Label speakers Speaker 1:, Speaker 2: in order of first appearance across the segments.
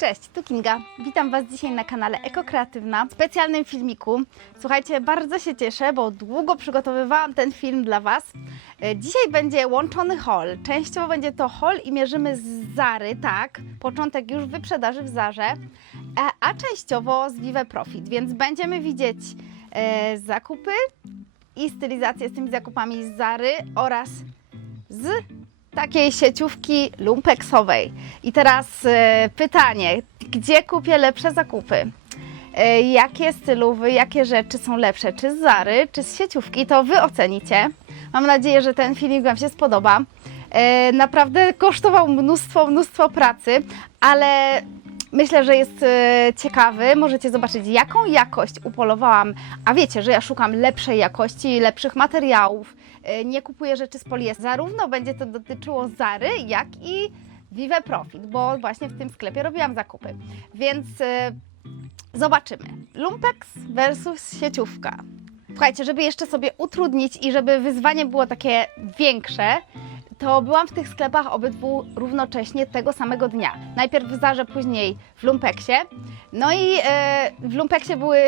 Speaker 1: Cześć, tu Kinga. Witam Was dzisiaj na kanale Ekokreatywna w specjalnym filmiku. Słuchajcie, bardzo się cieszę, bo długo przygotowywałam ten film dla Was. E, Dzisiaj będzie łączony haul. Częściowo będzie to haul i mierzymy z Zary, tak. Początek już wyprzedaży w Zarze, e, a częściowo z Vive Profit, więc będziemy widzieć e, zakupy i stylizację z tymi zakupami z Zary oraz z takiej sieciówki lumpeksowej. I teraz e, pytanie, gdzie kupię lepsze zakupy? E, jakie stylowy, jakie rzeczy są lepsze? Czy z Zary, czy z sieciówki? To Wy ocenicie. Mam nadzieję, że ten filmik Wam się spodoba. E, naprawdę kosztował mnóstwo, mnóstwo pracy, ale myślę, że jest e, ciekawy. Możecie zobaczyć, jaką jakość upolowałam. A wiecie, że ja szukam lepszej jakości, lepszych materiałów. E, Nie kupuję rzeczy z poliestru. Zarówno będzie to dotyczyło Zary, jak i Vive Profit, bo właśnie w tym sklepie robiłam zakupy. Więc e, zobaczymy. Lumpex versus sieciówka. Słuchajcie, żeby jeszcze sobie utrudnić i żeby wyzwanie było takie większe, to byłam w tych sklepach obydwu równocześnie tego samego dnia. Najpierw w Zarze, później w Lumpeksie. No i e, w Lumpeksie były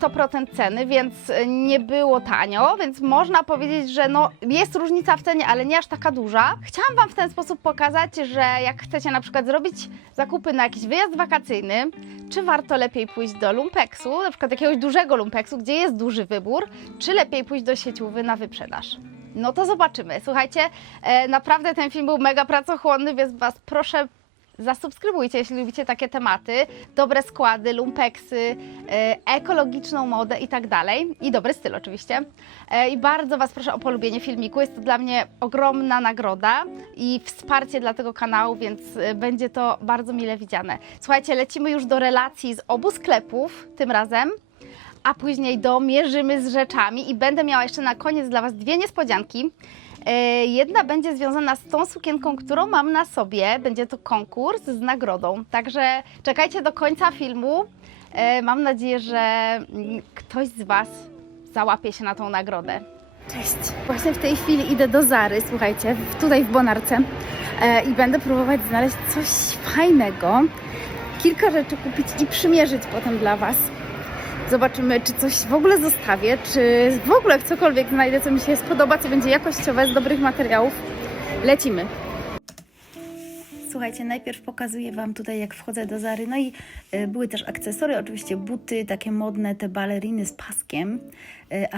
Speaker 1: 100% ceny, więc nie było tanio, więc można powiedzieć, że no, jest różnica w cenie, ale nie aż taka duża. Chciałam Wam w ten sposób pokazać, że jak chcecie na przykład zrobić zakupy na jakiś wyjazd wakacyjny, czy warto lepiej pójść do lumpeksu, na przykład jakiegoś dużego lumpeksu, gdzie jest duży wybór, czy lepiej pójść do sieciówy na wyprzedaż. No to zobaczymy. Słuchajcie, e, naprawdę ten film był mega pracochłonny, więc Was proszę Zasubskrybujcie, jeśli lubicie takie tematy, dobre składy, lumpeksy, e, ekologiczną modę i tak dalej. I dobry styl oczywiście. E, I bardzo Was proszę o polubienie filmiku. Jest to dla mnie ogromna nagroda i wsparcie dla tego kanału, więc będzie to bardzo mile widziane. Słuchajcie, lecimy już do relacji z obu sklepów tym razem a później do mierzymy z rzeczami i będę miała jeszcze na koniec dla Was dwie niespodzianki. E, Jedna będzie związana z tą sukienką, którą mam na sobie. Będzie to konkurs z nagrodą. Także czekajcie do końca filmu. E, Mam nadzieję, że mm, ktoś z Was załapie się na tą nagrodę. Cześć. Właśnie w tej chwili idę do Zary, słuchajcie, tutaj w Bonarce e, i będę próbować znaleźć coś fajnego. Kilka rzeczy kupić i przymierzyć potem dla Was. Zobaczymy, czy coś w ogóle zostawię, czy w ogóle cokolwiek znajdę, co mi się spodoba, co będzie jakościowe, z dobrych materiałów. Lecimy. Słuchajcie, najpierw pokazuję Wam tutaj, jak wchodzę do Zary. No i y, były też akcesoria, oczywiście buty, takie modne, te baleriny z paskiem, y,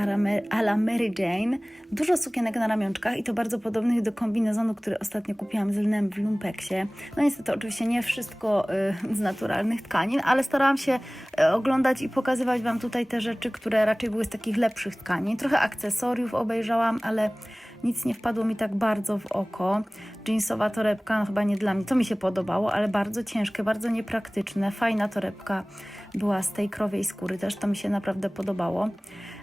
Speaker 1: a la Mary Jane. Dużo sukienek na ramionczkach i to bardzo podobnych do kombinezonu, który ostatnio kupiłam z lnem w Lumpeksie. No niestety oczywiście nie wszystko y, z naturalnych tkanin, ale starałam się oglądać i pokazywać Wam tutaj te rzeczy, które raczej były z takich lepszych tkanin. Trochę akcesoriów obejrzałam, ale nic nie wpadło mi tak bardzo w oko. Jeansowa torebka, no chyba nie dla mnie, to mi się podobało, ale bardzo ciężkie, bardzo niepraktyczne. Fajna torebka była z tej krowiej skóry, też to mi się naprawdę podobało.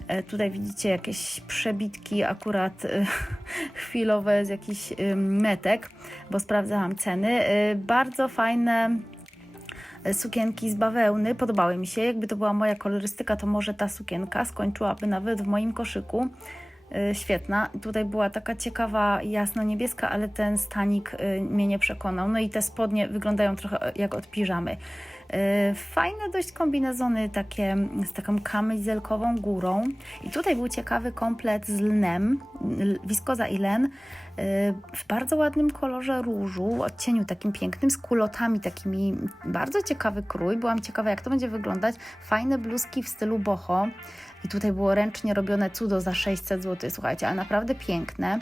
Speaker 1: E, tutaj widzicie jakieś przebitki akurat e, chwilowe z jakichś metek, bo sprawdzałam ceny. E, bardzo fajne sukienki z bawełny, podobały mi się. Jakby to była moja kolorystyka, to może ta sukienka skończyłaby nawet w moim koszyku. Y, świetna. Tutaj była taka ciekawa, jasno-niebieska, ale ten stanik y, mnie nie przekonał. No i te spodnie wyglądają trochę jak od piżamy. Fajne dość kombinezony takie z taką kamizelkową górą. I tutaj był ciekawy komplet z lnem, wiskoza i len, w bardzo ładnym kolorze różu, odcieniu takim pięknym, z kulotami takimi, bardzo ciekawy krój. Byłam ciekawa, jak to będzie wyglądać. Fajne bluzki w stylu boho. I tutaj było ręcznie robione cudo za 600 zł, słuchajcie, ale naprawdę piękne.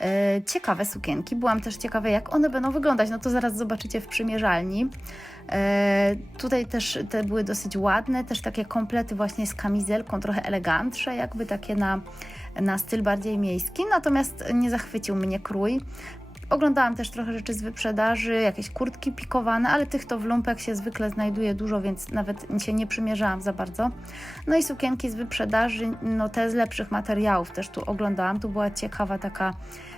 Speaker 1: E, ciekawe sukienki. Byłam też ciekawa, jak one będą wyglądać. No to zaraz zobaczycie w przymierzalni. E, tutaj też te były dosyć ładne, też takie komplety właśnie z kamizelką, trochę elegantsze, jakby takie na, na styl bardziej miejski. Natomiast nie zachwycił mnie krój. Oglądałam też trochę rzeczy z wyprzedaży, jakieś kurtki pikowane, ale tych to w lumpek się zwykle znajduje dużo, więc nawet się nie przymierzałam za bardzo. No i sukienki z wyprzedaży, no te z lepszych materiałów też tu oglądałam. Tu była ciekawa taka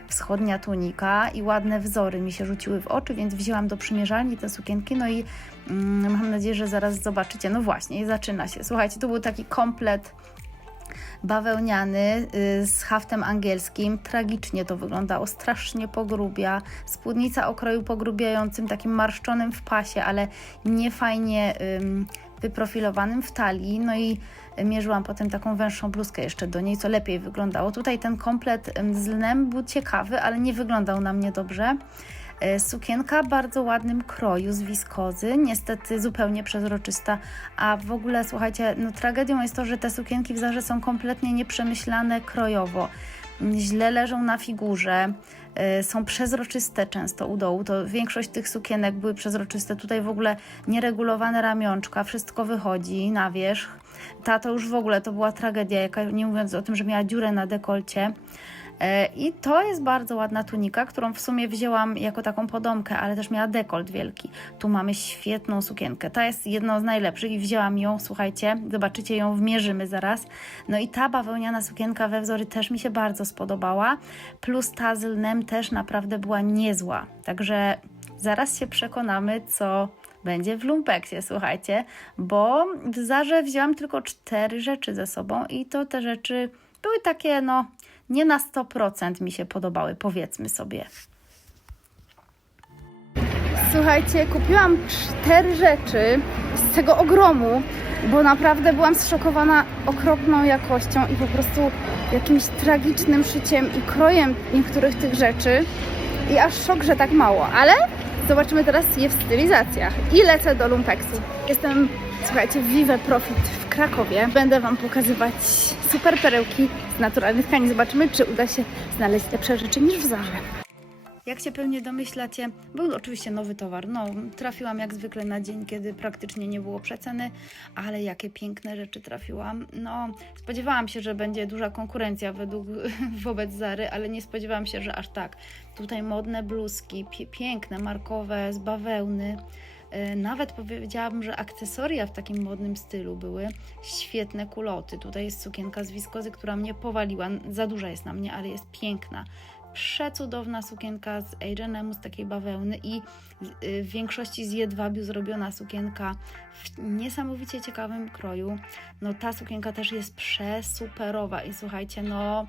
Speaker 1: wschodnia tunika i ładne wzory mi się rzuciły w oczy, więc wzięłam do przymierzalni te sukienki, no i mm, mam nadzieję, że zaraz zobaczycie. No właśnie, zaczyna się. Słuchajcie, tu był taki komplet bawełniany y, z haftem angielskim. Tragicznie to wyglądało, strasznie pogrubia. Spódnica o kroju pogrubiającym, takim marszczonym w pasie, ale nie fajnie ym, wyprofilowanym w talii. No i mierzyłam potem taką węższą bluzkę jeszcze do niej, co lepiej wyglądało. Tutaj ten komplet z lnem był ciekawy, ale nie wyglądał na mnie dobrze. E, Sukienka bardzo ładnym kroju z wiskozy, niestety zupełnie przezroczysta, a w ogóle słuchajcie, no tragedią jest to, że te sukienki w Zarze są kompletnie nieprzemyślane krojowo. Źle leżą na figurze, e, są przezroczyste często u dołu, to większość tych sukienek były przezroczyste, tutaj w ogóle nieregulowane ramionczka, wszystko wychodzi na wierzch. Ta to już w ogóle to była tragedia, jaka, nie mówiąc o tym, że miała dziurę na dekolcie. E, I to jest bardzo ładna tunika, którą w sumie wzięłam jako taką podomkę, ale też miała dekolt wielki. Tu mamy świetną sukienkę. Ta jest jedną z najlepszych i wzięłam ją, słuchajcie, zobaczycie ją, wmierzymy zaraz. No i ta bawełniana sukienka we wzory też mi się bardzo spodobała, plus ta z lnem też naprawdę była niezła. Także zaraz się przekonamy, co będzie w lumpeksie, słuchajcie, bo w Zarze wzięłam tylko cztery rzeczy ze sobą i to te rzeczy były takie, no, nie na 100% mi się podobały, powiedzmy sobie. Słuchajcie, kupiłam cztery rzeczy z tego ogromu, bo naprawdę byłam zszokowana okropną jakością i po prostu jakimś tragicznym szyciem i krojem niektórych tych rzeczy. I aż szok, że tak mało, ale zobaczymy teraz je w stylizacjach. I lecę do Lumpeksu. Jestem, słuchajcie, w Vive Profit w Krakowie. Będę Wam pokazywać super perełki z naturalnych tkanin. Zobaczymy, czy uda się znaleźć lepsze rzeczy niż w Zarze. Jak się pewnie domyślacie, był oczywiście nowy towar. No, trafiłam jak zwykle na dzień, kiedy praktycznie nie było przeceny, ale jakie piękne rzeczy trafiłam. No, spodziewałam się, że będzie duża konkurencja według, wobec Zary, ale nie spodziewałam się, że aż tak. Tutaj modne bluzki, piękne, markowe, z bawełny. E, Nawet powiedziałabym, że akcesoria w takim modnym stylu były. Świetne kuloty. Tutaj jest sukienka z wiskozy, która mnie powaliła. Za duża jest na mnie, ale jest piękna przecudowna sukienka z H&M z takiej bawełny i y, w większości z jedwabiu zrobiona sukienka w niesamowicie ciekawym kroju. No ta sukienka też jest przesuperowa i słuchajcie, no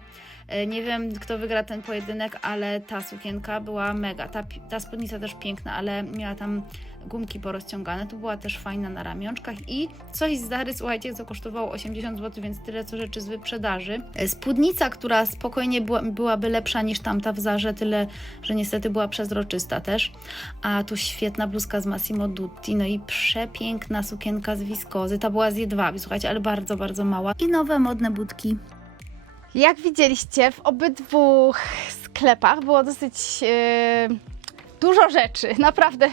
Speaker 1: y, nie wiem kto wygra ten pojedynek, ale ta sukienka była mega. Ta, ta spódnica też piękna, ale miała tam gumki porozciągane, tu była też fajna na ramionczkach i coś z Zary, słuchajcie, co kosztowało 80 zł, więc tyle co rzeczy z wyprzedaży. E, Spódnica, która spokojnie była, byłaby lepsza niż tamta w Zarze, tyle, że niestety była przezroczysta też. A tu świetna bluzka z Massimo Dutti, no i przepiękna sukienka z wiskozy, ta była z jedwabi, słuchajcie, ale bardzo, bardzo mała. I nowe modne budki. Jak widzieliście, w obydwu sklepach było dosyć e, dużo rzeczy, naprawdę.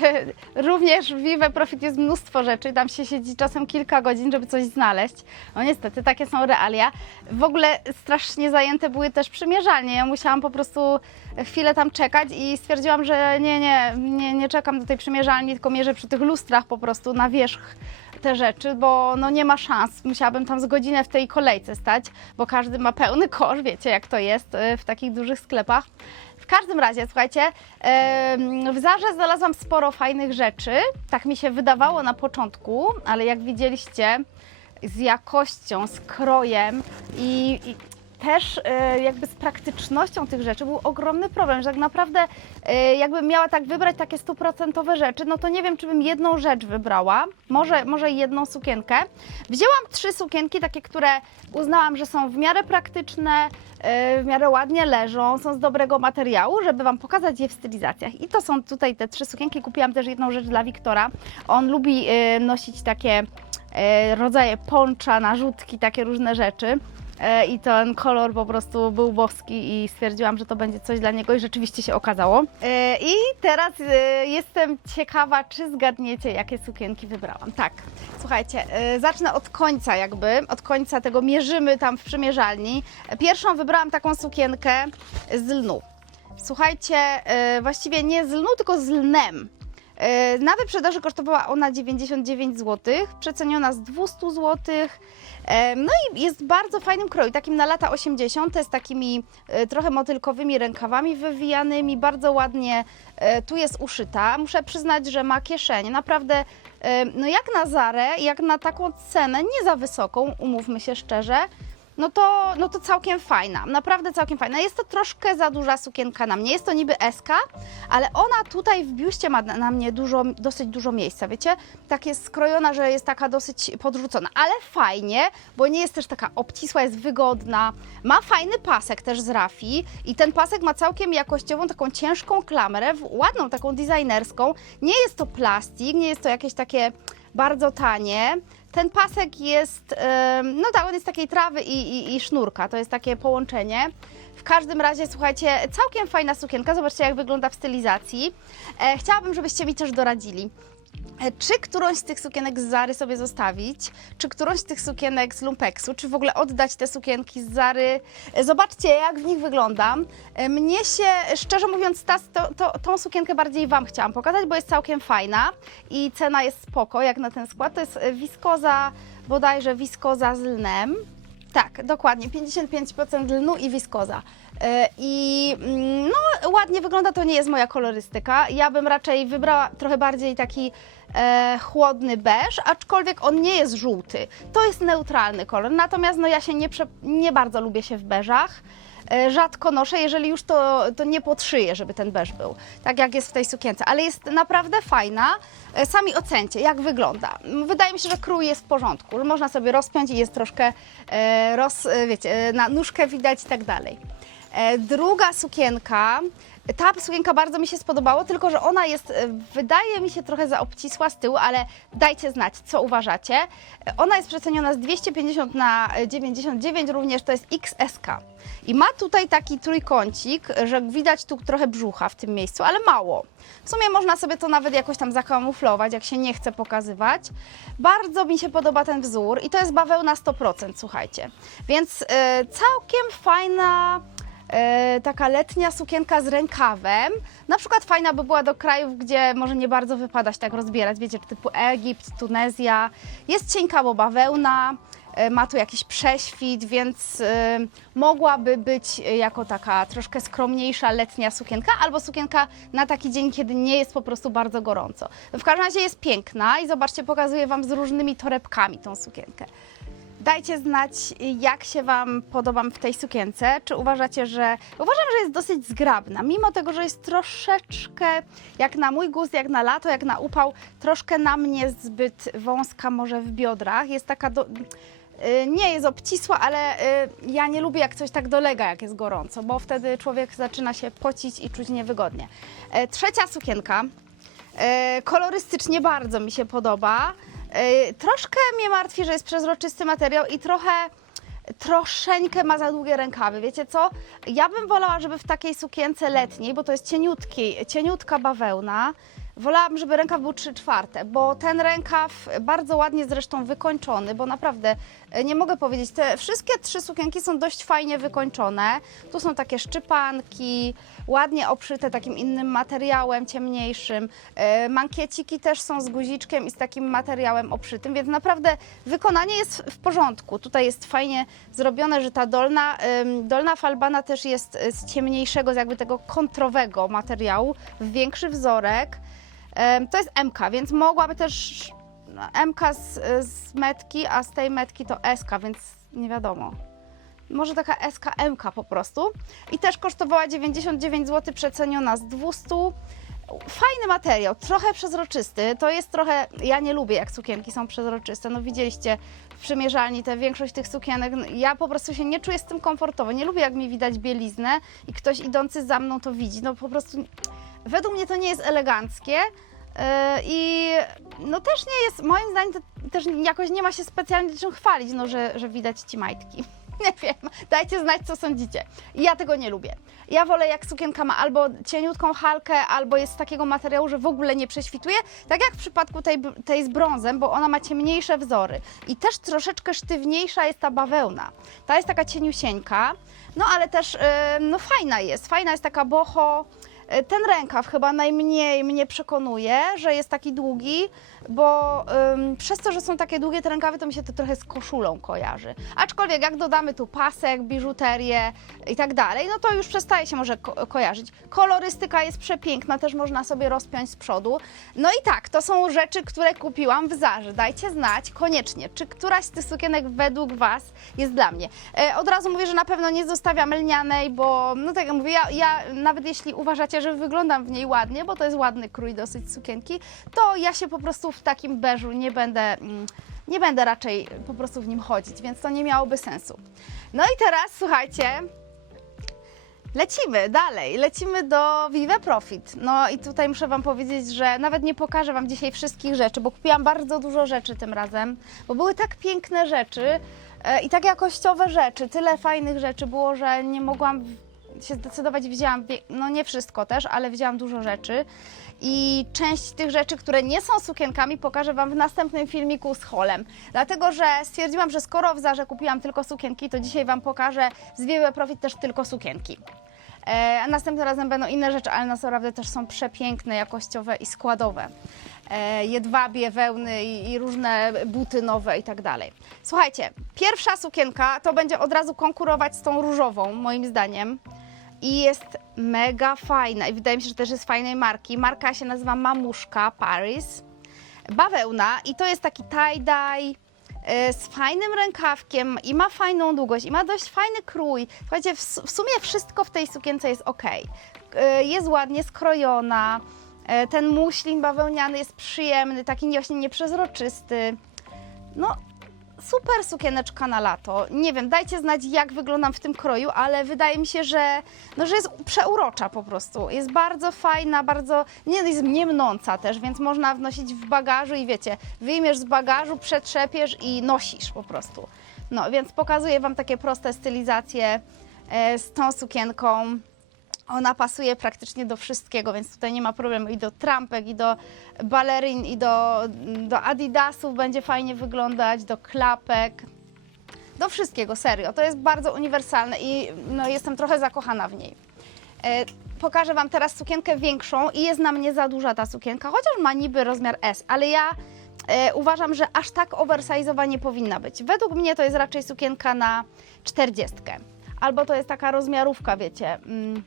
Speaker 1: Również w Vive Profit jest mnóstwo rzeczy, tam się siedzi czasem kilka godzin, żeby coś znaleźć. No niestety, takie są realia. W ogóle strasznie zajęte były też przymierzalnie. Ja musiałam po prostu chwilę tam czekać i stwierdziłam, że nie, nie, nie, nie czekam do tej przymierzalni, tylko mierzę przy tych lustrach po prostu na wierzch te rzeczy, bo no nie ma szans. Musiałabym tam z godzinę w tej kolejce stać, bo każdy ma pełny kosz, wiecie jak to jest y, w takich dużych sklepach. W każdym razie, słuchajcie, w Zarze znalazłam sporo fajnych rzeczy. Tak mi się wydawało na początku, ale jak widzieliście, z jakością, z krojem i, i też e, jakby z praktycznością tych rzeczy był ogromny problem, że tak naprawdę e, jakbym miała tak wybrać takie stuprocentowe rzeczy, no to nie wiem, czy bym jedną rzecz wybrała, może, może jedną sukienkę. Wzięłam trzy sukienki, takie, które uznałam, że są w miarę praktyczne, e, w miarę ładnie leżą, są z dobrego materiału, żeby Wam pokazać je w stylizacjach. I to są tutaj te trzy sukienki. Kupiłam też jedną rzecz dla Wiktora. On lubi nosić takie rodzaje poncza, narzutki, takie różne rzeczy. E, I ten kolor po prostu był boski i stwierdziłam, że to będzie coś dla niego i rzeczywiście się okazało. E, I teraz e, jestem ciekawa, czy zgadniecie, jakie sukienki wybrałam. Tak, słuchajcie, zacznę od końca jakby, od końca tego mierzymy tam w przymierzalni. Pierwszą wybrałam taką sukienkę z lnu. Słuchajcie, właściwie nie z lnu, tylko z lnem. Na wyprzedaży kosztowała ona 99 zł, przeceniona z 200 zł. E, No i jest bardzo fajnym kroju, takim na lata 80. z takimi e, trochę motylkowymi rękawami wywijanymi, bardzo ładnie e, tu jest uszyta. Muszę przyznać, że ma kieszenie. Naprawdę, no jak na Zarę, jak na taką cenę, nie za wysoką, umówmy się szczerze. No to, no to całkiem fajna, naprawdę całkiem fajna. Jest to troszkę za duża sukienka na mnie, jest to niby eska, ale ona tutaj w biuście ma na mnie dużo, dosyć dużo miejsca, wiecie? Tak jest skrojona, że jest taka dosyć podrzucona, ale fajnie, bo nie jest też taka obcisła, jest wygodna. Ma fajny pasek też z Rafi i ten pasek ma całkiem jakościową, taką ciężką klamrę, ładną, taką designerską. Nie jest to plastik, nie jest to jakieś takie bardzo tanie. Ten pasek jest, no tak, on jest takiej trawy i, i, i sznurka, to jest takie połączenie. W każdym razie, słuchajcie, całkiem fajna sukienka, zobaczcie jak wygląda w stylizacji. E, chciałabym, żebyście mi też doradzili. E, Czy którąś z tych sukienek z Zary sobie zostawić, czy którąś z tych sukienek z Lumpeksu, czy w ogóle oddać te sukienki z Zary? E, Zobaczcie, jak w nich wyglądam. E, Mnie się, szczerze mówiąc, ta, to, to, tą sukienkę bardziej Wam chciałam pokazać, bo jest całkiem fajna i cena jest spoko, jak na ten skład. To jest wiskoza, bodajże wiskoza z lnem. Tak, dokładnie, 55% lnu i wiskoza. E, I mm, no, ładnie wygląda, to nie jest moja kolorystyka. Ja bym raczej wybrała trochę bardziej taki e, chłodny beż, aczkolwiek on nie jest żółty. To jest neutralny kolor, natomiast no, ja się nie, nie bardzo lubię się w beżach. E, Rzadko noszę, jeżeli już to, to nie podszyję, żeby ten beż był, tak jak jest w tej sukience, ale jest naprawdę fajna. E, Sami ocencie, jak wygląda. Wydaje mi się, że krój jest w porządku, można sobie rozpiąć i jest troszkę, roz, wiecie, na nóżkę widać i tak dalej. E, Druga sukienka, ta sukienka bardzo mi się spodobało, tylko że ona jest, e, wydaje mi się trochę za obcisła z tyłu, ale dajcie znać, co uważacie. E, Ona jest przeceniona z 250 na e, 99, również to jest XSK. I ma tutaj taki trójkącik, że widać tu trochę brzucha w tym miejscu, ale mało. W sumie można sobie to nawet jakoś tam zakamuflować, jak się nie chce pokazywać. Bardzo mi się podoba ten wzór i to jest bawełna 100%, słuchajcie. Więc e, całkiem fajna e, taka letnia sukienka z rękawem. Na przykład fajna by była do krajów, gdzie może nie bardzo wypada się tak rozbierać, wiecie, typu Egipt, Tunezja. Jest cienka, bo bawełna, e, ma tu jakiś prześwit, więc e, mogłaby być jako taka troszkę skromniejsza letnia sukienka, albo sukienka na taki dzień, kiedy nie jest po prostu bardzo gorąco. W każdym razie jest piękna i zobaczcie, pokazuję Wam z różnymi torebkami tą sukienkę. Dajcie znać, jak się Wam podobam w tej sukience. Czy uważacie, że. Uważam, że jest dosyć zgrabna, mimo tego, że jest troszeczkę, jak na mój gust, jak na lato, jak na upał, troszkę na mnie zbyt wąska, może w biodrach. Jest taka. Do... y, Nie jest obcisła, ale y, ja nie lubię, jak coś tak dolega, jak jest gorąco, bo wtedy człowiek zaczyna się pocić i czuć niewygodnie. E, Trzecia sukienka. E, Kolorystycznie bardzo mi się podoba. E, Troszkę mnie martwi, że jest przezroczysty materiał i trochę troszeczkę ma za długie rękawy. Wiecie co? Ja bym wolała, żeby w takiej sukience letniej, bo to jest cieniutki, cieniutka bawełna, wolałabym, żeby rękaw był 3 czwarte, bo ten rękaw bardzo ładnie zresztą wykończony, bo naprawdę nie mogę powiedzieć, te wszystkie trzy sukienki są dość fajnie wykończone. Tu są takie szczypanki, ładnie obszyte takim innym materiałem, ciemniejszym. E, Mankieciki też są z guziczkiem i z takim materiałem obszytym, więc naprawdę wykonanie jest w porządku. Tutaj jest fajnie zrobione, że ta dolna, dolna falbana też jest y, z ciemniejszego, z jakby tego kontrowego materiału, w większy wzorek. To jest MK, więc mogłaby też MK z, z metki, a z tej metki to SK, więc nie wiadomo. Może taka SKMK po prostu. I też kosztowała 99 zł, przeceniona z 200. Fajny materiał, trochę przezroczysty. To jest trochę. Ja nie lubię, jak sukienki są przezroczyste. No widzieliście w przymierzalni te większość tych sukienek. No, Ja po prostu się nie czuję z tym komfortowo. Nie lubię, jak mi widać bieliznę i ktoś idący za mną to widzi. No po prostu według mnie to nie jest eleganckie. Yy, I no też nie jest, moim zdaniem, to też jakoś nie ma się specjalnie czym chwalić, no, że, że widać ci majtki. Nie wiem, dajcie znać, co sądzicie. Ja tego nie lubię. Ja wolę, jak sukienka ma albo cieniutką halkę, albo jest z takiego materiału, że w ogóle nie prześwituje. Tak jak w przypadku tej, tej z brązem, bo ona ma ciemniejsze wzory. I też troszeczkę sztywniejsza jest ta bawełna. Ta jest taka cieniusieńka, no ale też yy, no, fajna jest. Fajna jest taka boho. E, Ten rękaw chyba najmniej mnie przekonuje, że jest taki długi, bo ym, przez to, że są takie długie te rękawy, to mi się to trochę z koszulą kojarzy. Aczkolwiek jak dodamy tu pasek, biżuterię i tak dalej, no to już przestaje się może ko- kojarzyć. Kolorystyka jest przepiękna, też można sobie rozpiąć z przodu. No i tak, to są rzeczy, które kupiłam w Zarze. Dajcie znać koniecznie, czy któraś z tych sukienek według Was jest dla mnie. E, od razu mówię, że na pewno nie zostawiam lnianej, bo no tak jak mówię, ja, ja nawet jeśli uważacie, że wyglądam w niej ładnie, bo to jest ładny krój dosyć sukienki, to ja się po prostu w takim beżu nie będę, mm, nie będę raczej po prostu w nim chodzić, więc to nie miałoby sensu. No i teraz słuchajcie, Lecimy dalej, lecimy do Vive Profit. No i tutaj muszę Wam powiedzieć, że nawet nie pokażę Wam dzisiaj wszystkich rzeczy, bo kupiłam bardzo dużo rzeczy tym razem, bo były tak piękne rzeczy e, i tak jakościowe rzeczy, tyle fajnych rzeczy było, że nie mogłam się zdecydować, wzięłam, no nie wszystko też, ale wzięłam dużo rzeczy i część tych rzeczy, które nie są sukienkami, pokażę Wam w następnym filmiku z holem. Dlatego, że stwierdziłam, że skoro w Zarze kupiłam tylko sukienki, to dzisiaj Wam pokażę z Vive Profit też tylko sukienki. E, A następnym razem będą inne rzeczy, ale naprawdę też są przepiękne, jakościowe i składowe. E, Jedwabie, wełny i, i różne buty nowe i tak dalej. Słuchajcie, pierwsza sukienka to będzie od razu konkurować z tą różową, moim zdaniem. I jest mega fajna i wydaje mi się, że też jest fajnej marki. Marka się nazywa Mamuszka Paris. Bawełna i to jest taki tie-dye e, z fajnym rękawkiem i ma fajną długość i ma dość fajny krój. Słuchajcie, w, sumie wszystko w tej sukience jest ok. E, Jest ładnie skrojona, e, ten muślin bawełniany jest przyjemny, taki nie- właśnie nieprzezroczysty. No, super sukieneczka na lato. Nie wiem, dajcie znać, jak wyglądam w tym kroju, ale wydaje mi się, że, no, że jest przeurocza po prostu. Jest bardzo fajna, bardzo, nie jest niemnąca też, więc można wnosić w bagażu i wiecie, wyjmiesz z bagażu, przetrzepiesz i nosisz po prostu. No, więc pokazuję Wam takie proste stylizacje e, z tą sukienką. Ona pasuje praktycznie do wszystkiego, więc tutaj nie ma problemu i do trampek, i do baleryn, i do, do adidasów będzie fajnie wyglądać, do klapek, do wszystkiego, serio. To jest bardzo uniwersalne i no, jestem trochę zakochana w niej. E, pokażę Wam teraz sukienkę większą i jest na mnie za duża ta sukienka, chociaż ma niby rozmiar S, ale ja e, uważam, że aż tak oversize'owa nie powinna być. Według mnie to jest raczej sukienka na 40. Albo to jest taka rozmiarówka, wiecie, mm,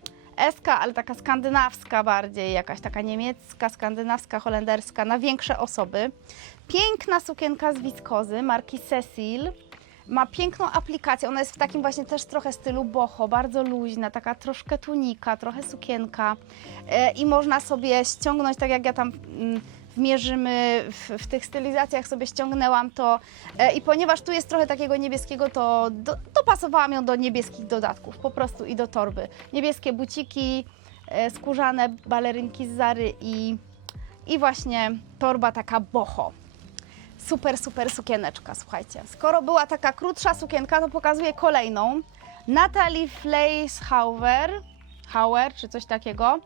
Speaker 1: SK, ale taka skandynawska bardziej, jakaś taka niemiecka, skandynawska, holenderska, na większe osoby. Piękna sukienka z wiskozy marki Cecil. Ma piękną aplikację, ona jest w takim właśnie też trochę stylu boho, bardzo luźna, taka troszkę tunika, trochę sukienka e, i można sobie ściągnąć, tak jak ja tam mm, wmierzymy w, w tych stylizacjach sobie ściągnęłam to e, i ponieważ tu jest trochę takiego niebieskiego, to do, dopasowałam ją do niebieskich dodatków po prostu i do torby. Niebieskie buciki, e, skórzane balerynki z Zary i, i właśnie torba taka boho. Super, super sukieneczka, słuchajcie. Skoro była taka krótsza sukienka, to pokazuję kolejną. Natalie Fleischhauer, Hauer, czy coś takiego.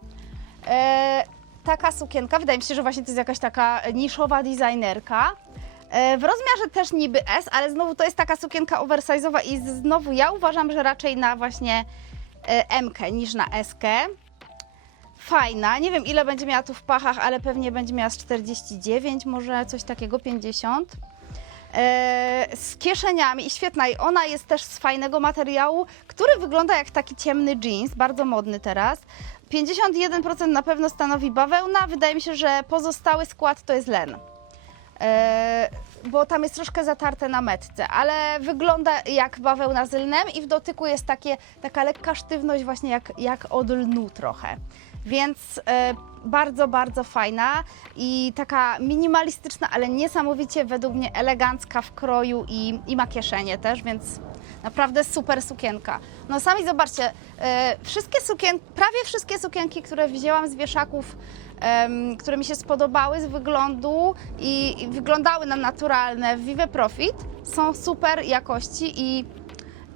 Speaker 1: E, taka sukienka, wydaje mi się, że właśnie to jest jakaś taka niszowa designerka. E, w rozmiarze też niby S, ale znowu to jest taka sukienka oversize'owa i znowu ja uważam, że raczej na właśnie e, M niż na S. -kę fajna. Nie wiem, ile będzie miała tu w pachach, ale pewnie będzie miała z 49, może coś takiego, 50. E, z kieszeniami i świetna. I ona jest też z fajnego materiału, który wygląda jak taki ciemny jeans, bardzo modny teraz. 51% na pewno stanowi bawełna. Wydaje mi się, że pozostały skład to jest len. E, bo tam jest troszkę zatarte na metce, ale wygląda jak bawełna z lnem i w dotyku jest takie, taka lekka sztywność właśnie jak, jak od lnu trochę. Więc e, bardzo, bardzo fajna i taka minimalistyczna, ale niesamowicie według mnie elegancka w kroju i, i ma kieszenie też, więc naprawdę super sukienka. No sami zobaczcie, e, wszystkie sukien, prawie wszystkie sukienki, które wzięłam z wieszaków, które mi się spodobały z wyglądu i, i wyglądały na naturalne w Vive Profit, są super jakości i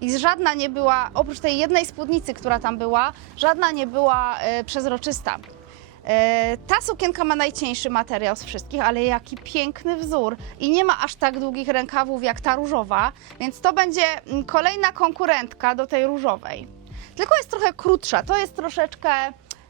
Speaker 1: i żadna nie była, oprócz tej jednej spódnicy, która tam była, żadna nie była e, przezroczysta. E, ta sukienka ma najcieńszy materiał z wszystkich, ale jaki piękny wzór i nie ma aż tak długich rękawów jak ta różowa, więc to będzie mm, kolejna konkurentka do tej różowej. Tylko jest trochę krótsza, to jest troszeczkę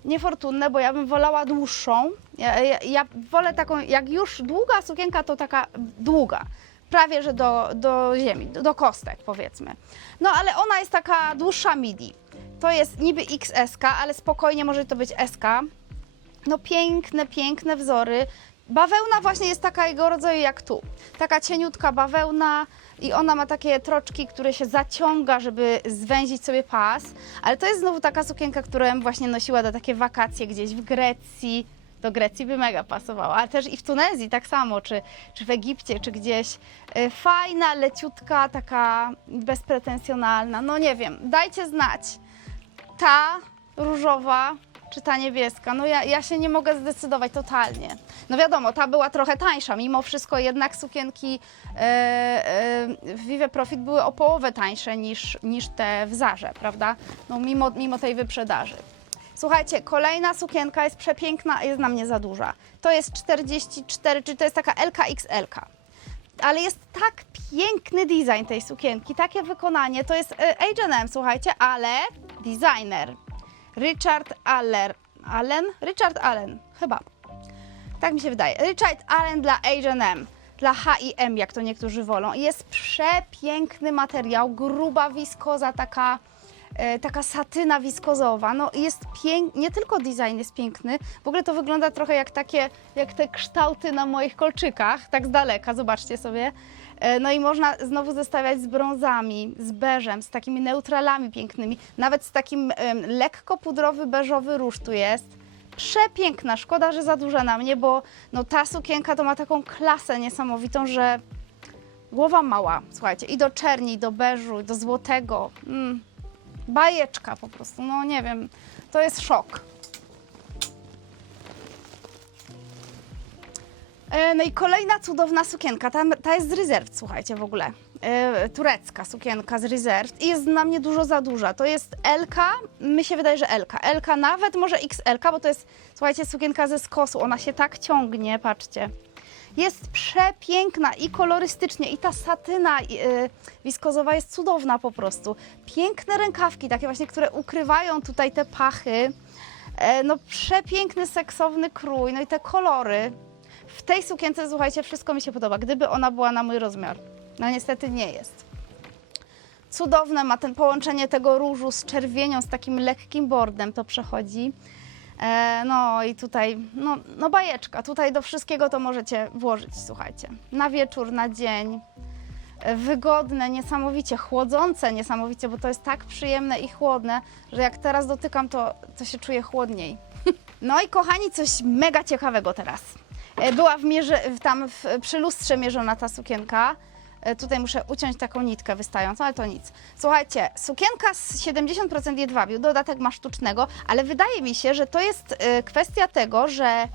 Speaker 1: niefortunne, bo ja bym wolała dłuższą. Ja, ja, ja wolę taką, jak już długa sukienka, to taka długa. Prawie, że do, do ziemi, do, do kostek powiedzmy. No ale ona jest taka dłuższa midi. To jest niby XS, ale spokojnie może to być SK. No piękne, piękne wzory. Bawełna właśnie jest taka jego rodzaju jak tu. Taka cieniutka bawełna i ona ma takie troczki, które się zaciąga, żeby zwęzić sobie pas. Ale to jest znowu taka sukienka, którą właśnie nosiła do takie wakacje gdzieś w Grecji. Do Grecji by mega pasowała, ale też i w Tunezji tak samo, czy, czy w Egipcie, czy gdzieś. E, Fajna, leciutka, taka bezpretensjonalna. No nie wiem, dajcie znać. Ta różowa czy ta niebieska? No ja, ja się nie mogę zdecydować totalnie. No wiadomo, ta była trochę tańsza, mimo wszystko jednak sukienki e, e, w Vive Profit były o połowę tańsze niż, niż te w Zarze, prawda? No mimo, mimo tej wyprzedaży. Słuchajcie, kolejna sukienka jest przepiękna, jest na mnie za duża. To jest 44, czyli to jest taka LKXL. Ale jest tak piękny design tej sukienki, takie wykonanie. To jest H&M, słuchajcie, ale designer Richard Aller. Allen? Richard Allen, chyba. Tak mi się wydaje. Richard Allen dla H&M, dla H&M, jak to niektórzy wolą. Jest przepiękny materiał, gruba wiskoza, taka, e, taka satyna wiskozowa. No jest piękny, nie tylko design jest piękny, w ogóle to wygląda trochę jak takie, jak te kształty na moich kolczykach, tak z daleka, zobaczcie sobie. E, No i można znowu zestawiać z brązami, z beżem, z takimi neutralami pięknymi, nawet z takim lekko pudrowy, beżowy róż tu jest. Przepiękna, szkoda, że za duża na mnie, bo no, ta sukienka to ma taką klasę niesamowitą, że głowa mała, słuchajcie, i do czerni, i do beżu, i do złotego. Mm, bajeczka po prostu, no nie wiem, to jest szok. E, No i kolejna cudowna sukienka, ta, ta jest z Reserved, słuchajcie, w ogóle. E, turecka sukienka z Reserved i jest na mnie dużo za duża. To jest LK, mi się wydaje, że LK. LK nawet może XL, bo to jest, słuchajcie, sukienka ze skosu, ona się tak ciągnie, patrzcie. Jest przepiękna i kolorystycznie, i ta satyna y, wiskozowa jest cudowna po prostu. Piękne rękawki, takie właśnie, które ukrywają tutaj te pachy. E, no przepiękny, seksowny krój, no i te kolory. W tej sukience, słuchajcie, wszystko mi się podoba, gdyby ona była na mój rozmiar. No niestety nie jest. Cudowne ma ten połączenie tego różu z czerwienią, z takim lekkim bordem to przechodzi. E, no i tutaj, no, no bajeczka, tutaj do wszystkiego to możecie włożyć, słuchajcie. Na wieczór, na dzień. E, Wygodne, niesamowicie, chłodzące niesamowicie, bo to jest tak przyjemne i chłodne, że jak teraz dotykam, to, to się czuję chłodniej. No i kochani, coś mega ciekawego teraz. E, Była w mierze, tam w, przy lustrze mierzona ta sukienka. E, Tutaj muszę uciąć taką nitkę wystającą, ale to nic. Słuchajcie, sukienka z 70% jedwabiu, dodatek ma sztucznego, ale wydaje mi się, że to jest e, kwestia tego, że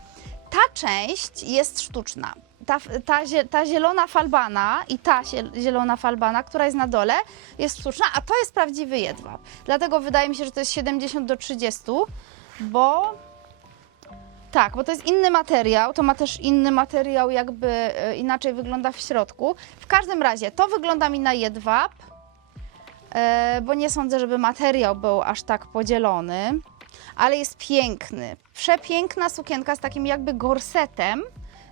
Speaker 1: ta część jest sztuczna. Ta, ta, ta zielona falbana i ta zie- zielona falbana, która jest na dole, jest sztuczna, a to jest prawdziwy jedwab. Dlatego wydaje mi się, że to jest 70 do 30, bo tak, bo to jest inny materiał, to ma też inny materiał, jakby e, inaczej wygląda w środku. W każdym razie to wygląda mi na jedwab, e, bo nie sądzę, żeby materiał był aż tak podzielony, ale jest piękny. Przepiękna sukienka z takim jakby gorsetem,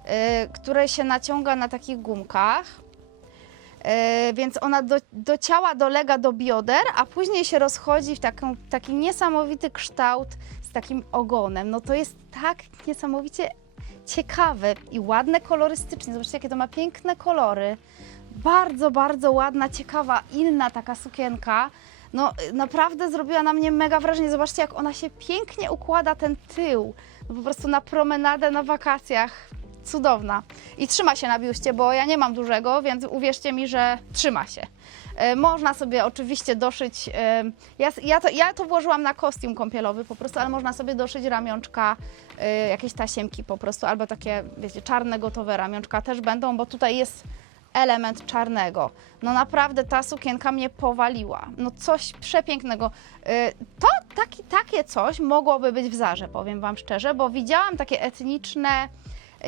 Speaker 1: e, które się naciąga na takich gumkach. Więc ona do, do ciała dolega do bioder, a później się rozchodzi w taką, taki niesamowity kształt takim ogonem. No to jest tak niesamowicie ciekawe i ładne kolorystycznie. Zobaczcie, jakie to ma piękne kolory. Bardzo, bardzo ładna, ciekawa, inna taka sukienka. No naprawdę zrobiła na mnie mega wrażenie. Zobaczcie, jak ona się pięknie układa ten tył. No, po prostu na promenadę na wakacjach. Cudowna. I trzyma się na biuście, bo ja nie mam dużego, więc uwierzcie mi, że trzyma się. E, Można sobie oczywiście doszyć, e, ja, ja, to, ja to włożyłam na kostium kąpielowy po prostu, ale można sobie doszyć ramionczka, e, jakieś tasiemki po prostu, albo takie, wiecie, czarne gotowe ramionczka też będą, bo tutaj jest element czarnego. No naprawdę ta sukienka mnie powaliła. No coś przepięknego. To taki, takie coś mogłoby być w Zarze, powiem Wam szczerze, bo widziałam takie etniczne,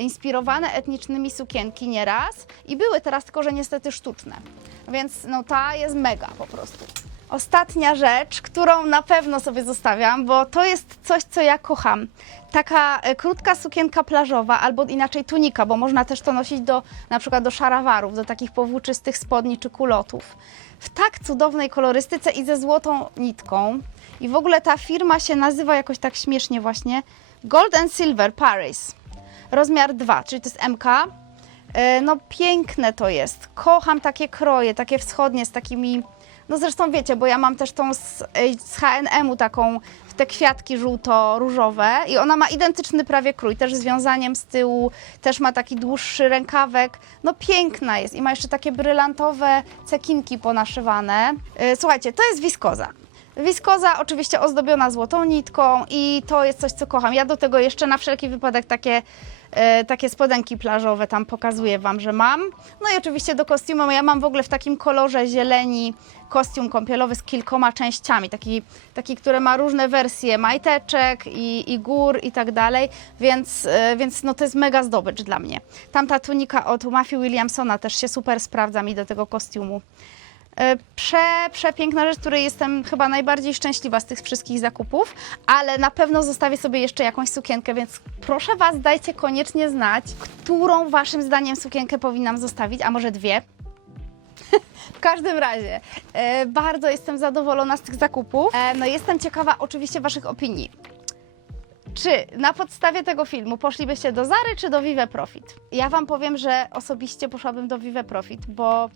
Speaker 1: inspirowane etnicznymi sukienki nieraz i były teraz tylko, że niestety sztuczne. Więc no ta jest mega po prostu. Ostatnia rzecz, którą na pewno sobie zostawiam, bo to jest coś, co ja kocham. Taka e, krótka sukienka plażowa, albo inaczej tunika, bo można też to nosić do na przykład do szarawarów, do takich powłóczystych spodni czy kulotów. W tak cudownej kolorystyce i ze złotą nitką. I w ogóle ta firma się nazywa jakoś tak śmiesznie właśnie Gold and Silver Paris. Rozmiar 2, czyli to jest MK. E, No piękne to jest. Kocham takie kroje, takie wschodnie z takimi no zresztą wiecie, bo ja mam też tą z, z H&M-u taką w te kwiatki żółto-różowe i ona ma identyczny prawie krój, też z wiązaniem z tyłu, też ma taki dłuższy rękawek. No piękna jest i ma jeszcze takie brylantowe cekinki ponaszywane. Yy, Słuchajcie, to jest wiskoza. Wiskoza oczywiście ozdobiona złotą nitką i to jest coś, co kocham. Ja do tego jeszcze na wszelki wypadek takie, e, takie spodenki plażowe tam pokazuję Wam, że mam. No i oczywiście do kostiumu. Ja mam w ogóle w takim kolorze zieleni kostium kąpielowy z kilkoma częściami. Taki, taki który ma różne wersje majteczek i, i gór i tak dalej, więc, e, więc no to jest mega zdobycz dla mnie. Tamta tunika od Matthew Williamsona też się super sprawdza mi do tego kostiumu. E, Prze, przepiękna rzecz, której jestem chyba najbardziej szczęśliwa z tych wszystkich zakupów, ale na pewno zostawię sobie jeszcze jakąś sukienkę, więc proszę Was, dajcie koniecznie znać, którą Waszym zdaniem sukienkę powinnam zostawić, a może dwie. W każdym razie, e, bardzo jestem zadowolona z tych zakupów. E, no jestem ciekawa oczywiście Waszych opinii. Czy na podstawie tego filmu poszlibyście do Zary czy do Vive Profit? Ja Wam powiem, że osobiście poszłabym do Vive Profit, bo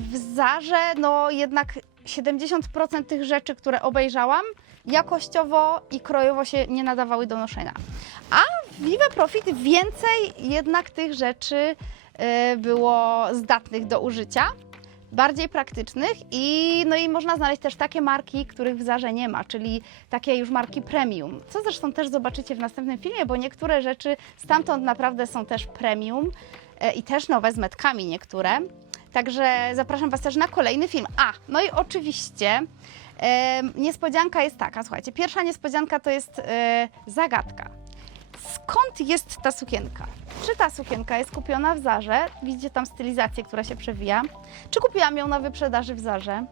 Speaker 1: w Zarze no jednak 70% tych rzeczy, które obejrzałam, jakościowo i krojowo się nie nadawały do noszenia. A w Vive Profit więcej jednak tych rzeczy e, było zdatnych do użycia bardziej praktycznych i, no i można znaleźć też takie marki, których w Zarze nie ma, czyli takie już marki premium, co zresztą też zobaczycie w następnym filmie, bo niektóre rzeczy stamtąd naprawdę są też premium e, i też nowe z metkami niektóre. Także zapraszam Was też na kolejny film. A, no i oczywiście niespodzianka jest taka, słuchajcie, pierwsza niespodzianka to jest e, zagadka. Skąd jest ta sukienka? Czy ta sukienka jest kupiona w Zarze? Widzicie tam stylizację, która się przewija. Czy kupiłam ją na wyprzedaży w Zarze?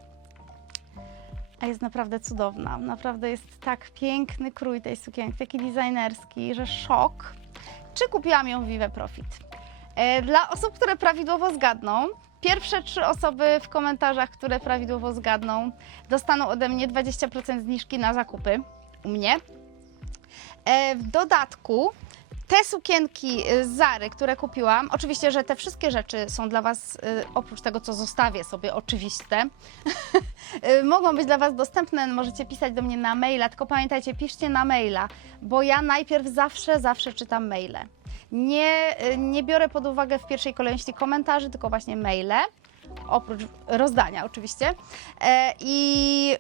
Speaker 1: A jest naprawdę cudowna. Naprawdę jest tak piękny krój tej sukienki, taki designerski, że szok. Czy kupiłam ją w Vive Profit? E, Dla osób, które prawidłowo zgadną, pierwsze trzy osoby w komentarzach, które prawidłowo zgadną, dostaną ode mnie 20% zniżki na zakupy u mnie. E, W dodatku te sukienki z Zary, które kupiłam, oczywiście, że te wszystkie rzeczy są dla Was, y, oprócz tego, co zostawię sobie, oczywiste, y, mogą być dla Was dostępne. Możecie pisać do mnie na maila, tylko pamiętajcie, piszcie na maila, bo ja najpierw zawsze, zawsze czytam maile. Nie, nie biorę pod uwagę w pierwszej kolejności komentarzy, tylko właśnie maile, oprócz rozdania oczywiście. E, I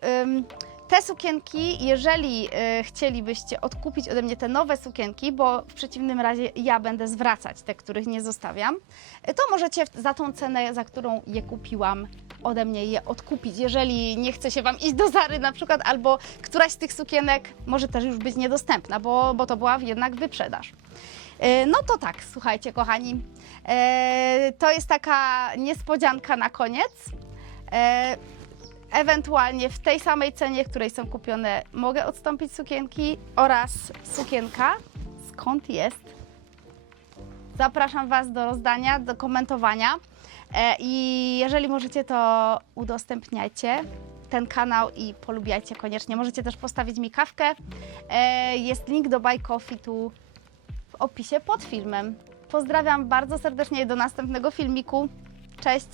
Speaker 1: te sukienki, jeżeli y, chcielibyście odkupić ode mnie te nowe sukienki, bo w przeciwnym razie ja będę zwracać te, których nie zostawiam, y, to możecie za tą cenę, za którą je kupiłam, ode mnie je odkupić. Jeżeli nie chce się Wam iść do Zary na przykład, albo któraś z tych sukienek może też już być niedostępna, bo, bo to była jednak wyprzedaż. E, No to tak, słuchajcie, kochani. E, to jest taka niespodzianka na koniec. E, ewentualnie w tej samej cenie, w której są kupione, mogę odstąpić sukienki oraz sukienka. Skąd jest? Zapraszam Was do rozdania, do komentowania. I jeżeli możecie, to udostępniajcie ten kanał i polubiajcie koniecznie. Możecie też postawić mi kawkę. Jest link do Buy Coffee tu w opisie pod filmem. Pozdrawiam bardzo serdecznie i do następnego filmiku. Cześć!